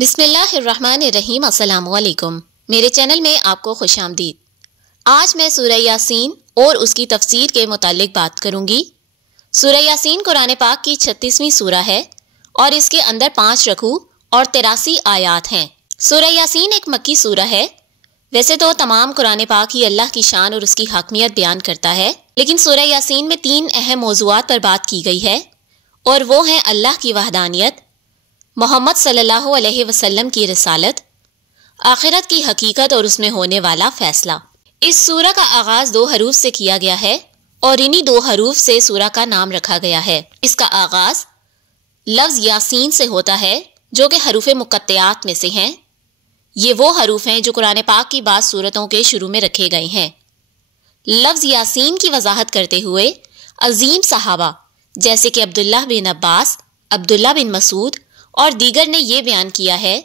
بسم اللہ الرحمن الرحیم۔ السلام علیکم، میرے چینل میں آپ کو خوش آمدید۔ آج میں سورہ یاسین اور اس کی تفسیر کے متعلق بات کروں گی۔ سورہ یاسین قرآن پاک کی 36ویں سورہ ہے اور اس کے اندر 5 رکوع اور 83 آیات ہیں۔ سورہ یاسین ایک مکی سورہ ہے۔ ویسے تو تمام قرآن پاک ہی اللہ کی شان اور اس کی حاکمیت بیان کرتا ہے، لیکن سورہ یاسین میں 3 اہم موضوعات پر بات کی گئی ہے اور وہ ہیں اللہ کی وحدانیت، محمد صلی اللہ علیہ وسلم کی رسالت، آخرت کی حقیقت اور اس میں ہونے والا فیصلہ۔ اس سورہ کا آغاز 2 حروف سے کیا گیا ہے اور انہی 2 حروف سے سورہ کا نام رکھا گیا ہے۔ اس کا آغاز لفظ یاسین سے ہوتا ہے جو کہ حروف مقطعات میں سے ہیں۔ یہ وہ حروف ہیں جو قرآن پاک کی بعض سورتوں کے شروع میں رکھے گئے ہیں۔ لفظ یاسین کی وضاحت کرتے ہوئے عظیم صحابہ جیسے کہ عبداللہ بن عباس، عبداللہ بن مسعود اور دیگر نے یہ بیان کیا ہے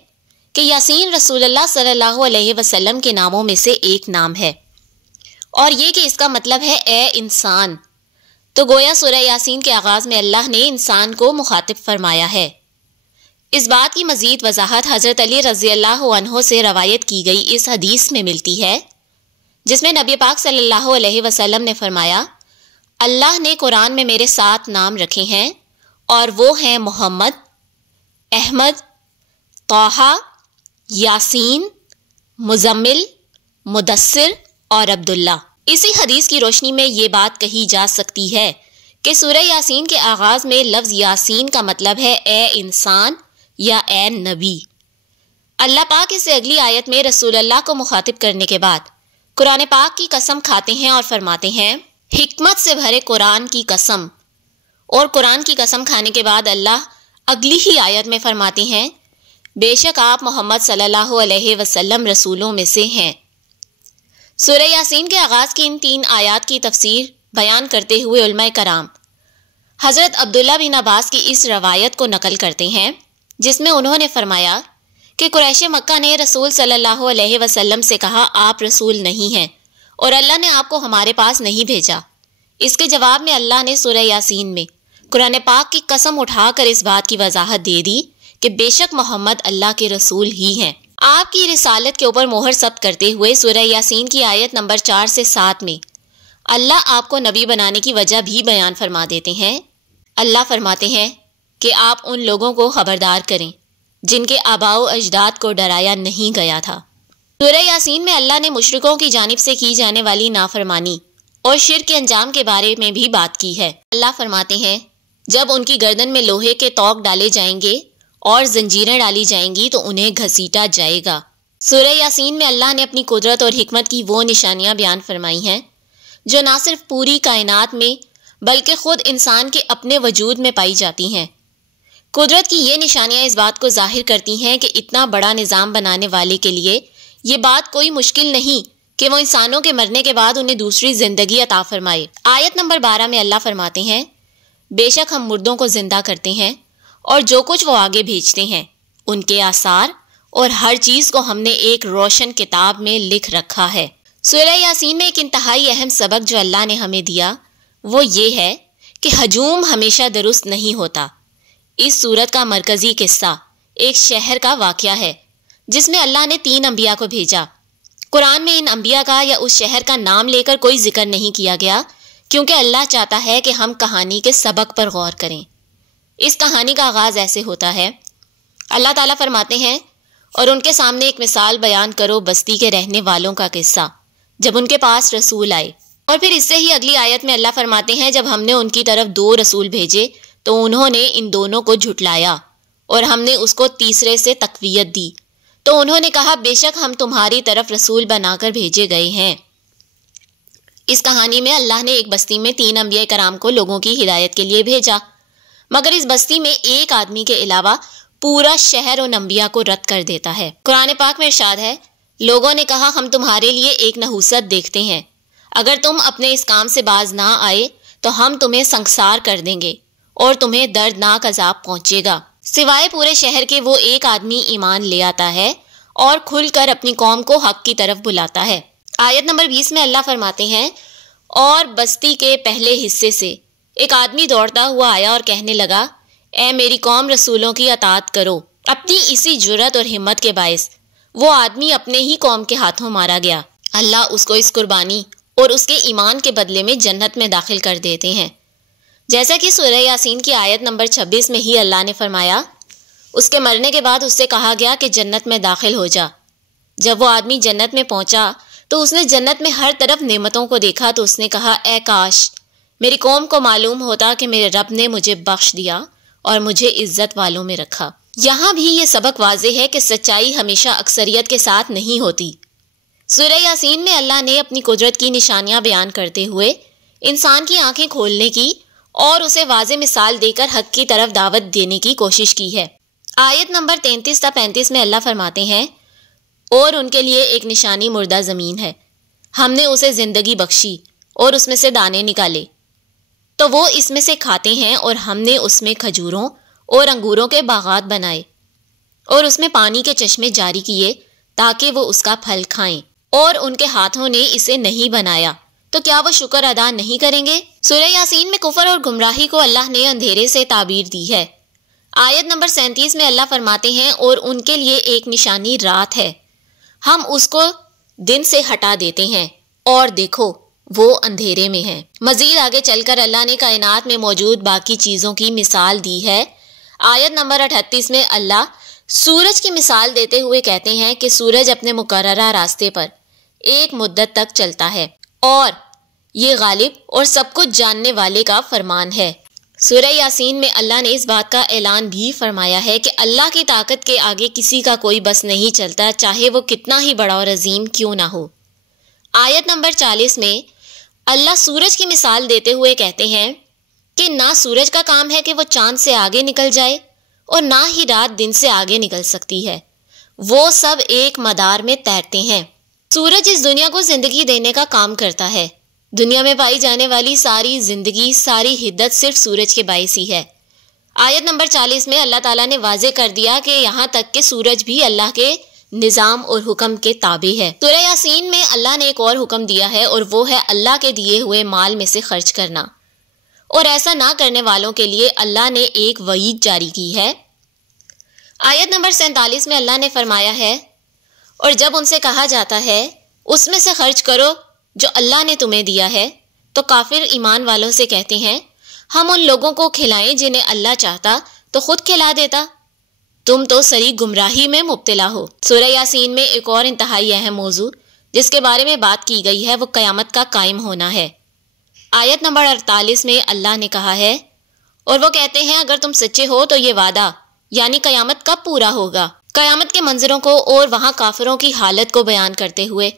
کہ یاسین رسول اللہ صلی اللہ علیہ وسلم کے ناموں میں سے ایک نام ہے، اور یہ کہ اس کا مطلب ہے اے انسان۔ تو گویا سورہ یاسین کے آغاز میں اللہ نے انسان کو مخاطب فرمایا ہے۔ اس بات کی مزید وضاحت حضرت علی رضی اللہ عنہ سے روایت کی گئی اس حدیث میں ملتی ہے، جس میں نبی پاک صلی اللہ علیہ وسلم نے فرمایا، اللہ نے قرآن میں میرے 7 نام رکھے ہیں اور وہ ہیں محمد، احمد، طٰہٰ، یاسین، مزمل، مدثر اور عبداللہ۔ اسی حدیث کی روشنی میں یہ بات کہی جا سکتی ہے کہ سورہ یاسین کے آغاز میں لفظ یاسین کا مطلب ہے اے انسان یا اے نبی۔ اللہ پاک اس سے اگلی آیت میں رسول اللہ کو مخاطب کرنے کے بعد قرآن پاک کی قسم کھاتے ہیں اور فرماتے ہیں، حکمت سے بھرے قرآن کی قسم۔ اور قرآن کی قسم کھانے کے بعد اللہ اگلی ہی آیت میں فرماتے ہیں، بے شک آپ محمد صلی اللہ علیہ وسلم رسولوں میں سے ہیں۔ سورہ یاسین کے آغاز کی ان 3 آیات کی تفسیر بیان کرتے ہوئے علماء کرام حضرت عبداللہ بن عباس کی اس روایت کو نقل کرتے ہیں، جس میں انہوں نے فرمایا کہ قریش مکہ نے رسول صلی اللہ علیہ وسلم سے کہا، آپ رسول نہیں ہیں اور اللہ نے آپ کو ہمارے پاس نہیں بھیجا۔ اس کے جواب میں اللہ نے سورہ یاسین میں قرآن پاک کی قسم اٹھا کر اس بات کی وضاحت دے دی کہ بے شک محمد اللہ کے رسول ہی ہیں۔ آپ کی رسالت کے اوپر مہر ثبت کرتے ہوئے سورہ یاسین کی آیت نمبر 4 سے 7 میں اللہ آپ کو نبی بنانے کی وجہ بھی بیان فرما دیتے ہیں۔ اللہ فرماتے ہیں کہ آپ ان لوگوں کو خبردار کریں جن کے آباء و اجداد کو ڈرایا نہیں گیا تھا۔ سورہ یاسین میں اللہ نے مشرکوں کی جانب سے کی جانے والی نافرمانی اور شرک کے انجام کے بارے میں بھی بات کی ہے۔ اللہ فرماتے ہیں، جب ان کی گردن میں لوہے کے طوق ڈالے جائیں گے اور زنجیریں ڈالی جائیں گی تو انہیں گھسیٹا جائے گا۔ سورہ یاسین میں اللہ نے اپنی قدرت اور حکمت کی وہ نشانیاں بیان فرمائی ہیں جو نہ صرف پوری کائنات میں بلکہ خود انسان کے اپنے وجود میں پائی جاتی ہیں۔ قدرت کی یہ نشانیاں اس بات کو ظاہر کرتی ہیں کہ اتنا بڑا نظام بنانے والے کے لیے یہ بات کوئی مشکل نہیں کہ وہ انسانوں کے مرنے کے بعد انہیں دوسری زندگی عطا فرمائے۔ آیت نمبر 12 میں اللہ فرماتے ہیں، بے شک ہم مردوں کو زندہ کرتے ہیں اور جو کچھ وہ آگے بھیجتے ہیں ان کے آثار اور ہر چیز کو ہم نے ایک روشن کتاب میں لکھ رکھا ہے۔ سورہ یاسین میں ایک انتہائی اہم سبق جو اللہ نے ہمیں دیا وہ یہ ہے کہ ہجوم ہمیشہ درست نہیں ہوتا۔ اس سورت کا مرکزی قصہ ایک شہر کا واقعہ ہے جس میں اللہ نے 3 انبیاء کو بھیجا۔ قرآن میں ان انبیاء کا یا اس شہر کا نام لے کر کوئی ذکر نہیں کیا گیا، کیونکہ اللہ چاہتا ہے کہ ہم کہانی کے سبق پر غور کریں۔ اس کہانی کا آغاز ایسے ہوتا ہے، اللہ تعالیٰ فرماتے ہیں، اور ان کے سامنے ایک مثال بیان کرو بستی کے رہنے والوں کا قصہ جب ان کے پاس رسول آئے۔ اور پھر اس سے ہی اگلی آیت میں اللہ فرماتے ہیں، جب ہم نے ان کی طرف 2 رسول بھیجے تو انہوں نے ان دونوں کو جھٹلایا اور ہم نے اس کو تیسرے سے تقویت دی، تو انہوں نے کہا بے شک ہم تمہاری طرف رسول بنا کر بھیجے گئے ہیں۔ اس کہانی میں اللہ نے ایک بستی میں 3 انبیاء کرام کو لوگوں کی ہدایت کے لیے بھیجا، مگر اس بستی میں ایک آدمی کے علاوہ پورا شہر ان انبیاء کو رد کر دیتا ہے۔ قرآن پاک میں ارشاد ہے، لوگوں نے کہا ہم تمہارے لیے ایک نحوست دیکھتے ہیں، اگر تم اپنے اس کام سے باز نہ آئے تو ہم تمہیں سنگسار کر دیں گے اور تمہیں دردناک عذاب پہنچے گا۔ سوائے پورے شہر کے وہ ایک آدمی ایمان لے آتا ہے اور کھل کر اپنی قوم کو حق کی طرف بلاتا ہے۔ آیت نمبر 20 میں اللہ فرماتے ہیں، اور بستی کے پہلے حصے سے ایک آدمی دوڑتا ہوا آیا اور کہنے لگا، اے میری قوم رسولوں کی اطاعت کرو اپنی اسی جرأت اور ہمت کے باعث وہ آدمی اپنے ہی قوم کے ہاتھوں مارا گیا۔ اللہ اس کو اس قربانی اور اس کے ایمان کے بدلے میں جنت میں داخل کر دیتے ہیں، جیسا کہ سورہ یاسین کی آیت نمبر 26 میں ہی اللہ نے فرمایا، اس کے مرنے کے بعد اس سے کہا گیا کہ جنت میں داخل ہو جا۔ جب وہ آدمی جنت میں پہنچا تو اس نے جنت میں ہر طرف نعمتوں کو دیکھا تو اس نے کہا، اے کاش میری قوم کو معلوم ہوتا کہ میرے رب نے مجھے بخش دیا اور مجھے عزت والوں میں رکھا۔ یہاں بھی یہ سبق واضح ہے کہ سچائی ہمیشہ اکثریت کے ساتھ نہیں ہوتی۔ سورہ یاسین میں اللہ نے اپنی قدرت کی نشانیاں بیان کرتے ہوئے انسان کی آنکھیں کھولنے کی اور اسے واضح مثال دے کر حق کی طرف دعوت دینے کی کوشش کی ہے۔ آیت نمبر 33 تا 35 میں اللہ فرماتے ہیں، اور ان کے لیے ایک نشانی مردہ زمین ہے، ہم نے اسے زندگی بخشی اور اس میں سے دانے نکالے تو وہ اس میں سے کھاتے ہیں، اور ہم نے اس میں کھجوروں اور انگوروں کے باغات بنائے اور اس میں پانی کے چشمے جاری کیے تاکہ وہ اس کا پھل کھائیں، اور ان کے ہاتھوں نے اسے نہیں بنایا تو کیا وہ شکر ادا نہیں کریں گے؟ سورہ یاسین میں کفر اور گمراہی کو اللہ نے اندھیرے سے تعبیر دی ہے۔ آیت نمبر 37 میں اللہ فرماتے ہیں، اور ان کے لیے ایک نشانی رات ہے، ہم اس کو دن سے ہٹا دیتے ہیں اور دیکھو وہ اندھیرے میں ہیں۔ مزید آگے چل کر اللہ نے کائنات میں موجود باقی چیزوں کی مثال دی ہے۔ آیت نمبر 38 میں اللہ سورج کی مثال دیتے ہوئے کہتے ہیں کہ سورج اپنے مقررہ راستے پر ایک مدت تک چلتا ہے اور یہ غالب اور سب کچھ جاننے والے کا فرمان ہے۔ سورہ یاسین میں اللہ نے اس بات کا اعلان بھی فرمایا ہے کہ اللہ کی طاقت کے آگے کسی کا کوئی بس نہیں چلتا، چاہے وہ کتنا ہی بڑا اور عظیم کیوں نہ ہو۔ آیت نمبر 40 میں اللہ سورج کی مثال دیتے ہوئے کہتے ہیں کہ نہ سورج کا کام ہے کہ وہ چاند سے آگے نکل جائے اور نہ ہی رات دن سے آگے نکل سکتی ہے، وہ سب ایک مدار میں تیرتے ہیں۔ سورج اس دنیا کو زندگی دینے کا کام کرتا ہے، دنیا میں پائی جانے والی ساری زندگی، ساری حدت صرف سورج کے باعث ہی ہے۔ آیت نمبر 40 میں اللہ تعالیٰ نے واضح کر دیا کہ یہاں تک کہ سورج بھی اللہ کے نظام اور حکم کے تابع ہے۔ سورہ یاسین میں اللہ نے ایک اور حکم دیا ہے، اور وہ ہے اللہ کے دیے ہوئے مال میں سے خرچ کرنا، اور ایسا نہ کرنے والوں کے لیے اللہ نے ایک وعید جاری کی ہے۔ آیت نمبر 47 میں اللہ نے فرمایا ہے، اور جب ان سے کہا جاتا ہے اس میں سے خرچ کرو جو اللہ نے تمہیں دیا ہے، تو کافر ایمان والوں سے کہتے ہیں، ہم ان لوگوں کو کھلائیں جنہیں اللہ چاہتا تو خود کھلا دیتا، تم تو سری گمراہی میں مبتلا ہو۔ سورہ یاسین میں ایک اور انتہائی اہم موضوع جس کے بارے میں بات کی گئی ہے وہ قیامت کا قائم ہونا ہے۔ آیت نمبر 48 میں اللہ نے کہا ہے، اور وہ کہتے ہیں اگر تم سچے ہو تو یہ وعدہ یعنی قیامت کب پورا ہوگا؟ قیامت کے منظروں کو اور وہاں کافروں کی حالت کو بیان کرتے ہوئے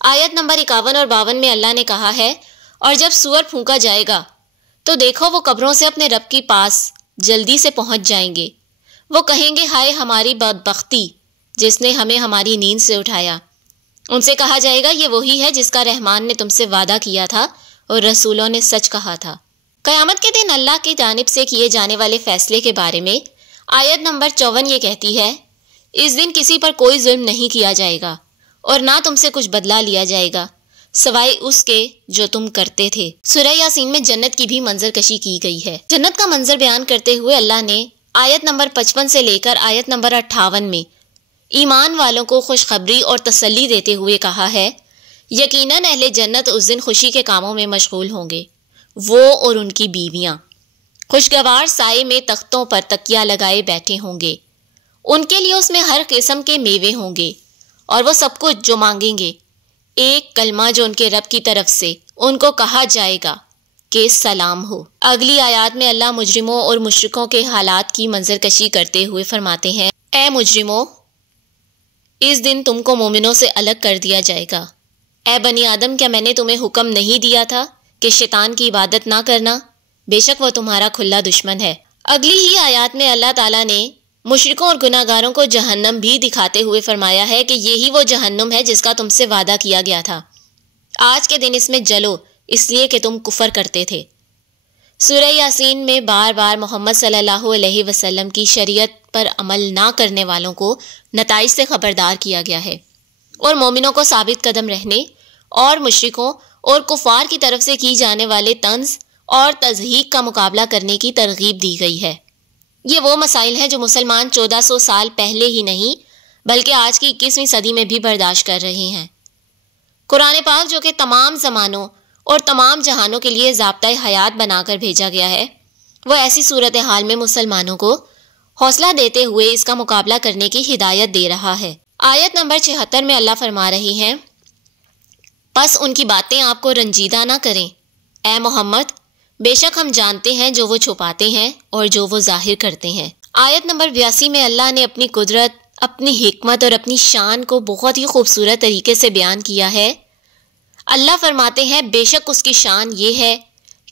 آیت نمبر 51 اور 52 میں اللہ نے کہا ہے، اور جب سور پھونکا جائے گا تو دیکھو وہ قبروں سے اپنے رب کے پاس جلدی سے پہنچ جائیں گے، وہ کہیں گے ہائے ہماری بدبختی جس نے ہمیں ہماری نیند سے اٹھایا۔ ان سے کہا جائے گا یہ وہی ہے جس کا رحمان نے تم سے وعدہ کیا تھا اور رسولوں نے سچ کہا تھا۔ قیامت کے دن اللہ کی جانب سے کیے جانے والے فیصلے کے بارے میں آیت نمبر 54 یہ کہتی ہے، اس دن کسی پر کوئی ظلم نہیں کیا جائے گا اور نہ تم سے کچھ بدلہ لیا جائے گا سوائے اس کے جو تم کرتے تھے۔ سورہ یاسین میں جنت کی بھی منظر کشی کی گئی ہے۔ جنت کا منظر بیان کرتے ہوئے اللہ نے آیت نمبر 55 سے لے کر آیت نمبر 58 میں ایمان والوں کو خوشخبری اور تسلی دیتے ہوئے کہا ہے، یقیناً اہل جنت اس دن خوشی کے کاموں میں مشغول ہوں گے، وہ اور ان کی بیویاں خوشگوار سائے میں تختوں پر تکیہ لگائے بیٹھے ہوں گے، ان کے لیے اس میں ہر قسم کے میوے ہوں گے، اور وہ سب کچھ جو مانگیں گے ایک کلمہ جو ان کے رب کی طرف سے ان کو کہا جائے گا کہ سلام ہو۔ اگلی آیات میں اللہ مجرموں اور مشرکوں کے حالات کی منظر کشی کرتے ہوئے فرماتے ہیں، اے مجرموں، اس دن تم کو مومنوں سے الگ کر دیا جائے گا۔ اے بنی آدم، کیا میں نے تمہیں حکم نہیں دیا تھا کہ شیطان کی عبادت نہ کرنا؟ بے شک وہ تمہارا کھلا دشمن ہے۔ اگلی ہی آیات میں اللہ تعالیٰ نے مشرکوں اور گناہ گاروں کو جہنم بھی دکھاتے ہوئے فرمایا ہے کہ یہی وہ جہنم ہے جس کا تم سے وعدہ کیا گیا تھا، آج کے دن اس میں جلو اس لیے کہ تم کفر کرتے تھے۔ سورہ یاسین میں بار بار محمد صلی اللہ علیہ وسلم کی شریعت پر عمل نہ کرنے والوں کو نتائج سے خبردار کیا گیا ہے، اور مومنوں کو ثابت قدم رہنے اور مشرکوں اور کفار کی طرف سے کی جانے والے طنز اور تضحیک کا مقابلہ کرنے کی ترغیب دی گئی ہے۔ یہ وہ مسائل ہیں جو مسلمان 1400 سال پہلے ہی نہیں بلکہ آج کی 21ویں صدی میں بھی برداشت کر رہے ہیں۔ قرآن پاک جو کہ تمام زمانوں اور تمام جہانوں کے لیے ضابطۂ حیات بنا کر بھیجا گیا ہے، وہ ایسی صورتحال میں مسلمانوں کو حوصلہ دیتے ہوئے اس کا مقابلہ کرنے کی ہدایت دے رہا ہے۔ آیت نمبر 76 میں اللہ فرما رہی ہیں، پس ان کی باتیں آپ کو رنجیدہ نہ کریں، اے محمد، بے شک ہم جانتے ہیں جو وہ چھپاتے ہیں اور جو وہ ظاہر کرتے ہیں۔ آیت نمبر 82 میں اللہ نے اپنی قدرت، اپنی حکمت اور اپنی شان کو بہت ہی خوبصورت طریقے سے بیان کیا ہے۔ اللہ فرماتے ہیں بے شک اس کی شان یہ ہے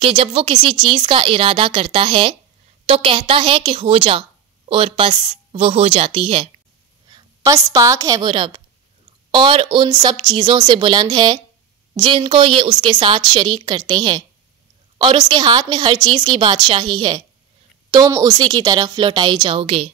کہ جب وہ کسی چیز کا ارادہ کرتا ہے تو کہتا ہے کہ ہو جا، اور پس وہ ہو جاتی ہے۔ پس پاک ہے وہ رب اور ان سب چیزوں سے بلند ہے جن کو یہ اس کے ساتھ شریک کرتے ہیں، اور اس کے ہاتھ میں ہر چیز کی بادشاہی ہے، تم اسی کی طرف لوٹائے جاؤ گے۔